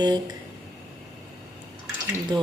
1 2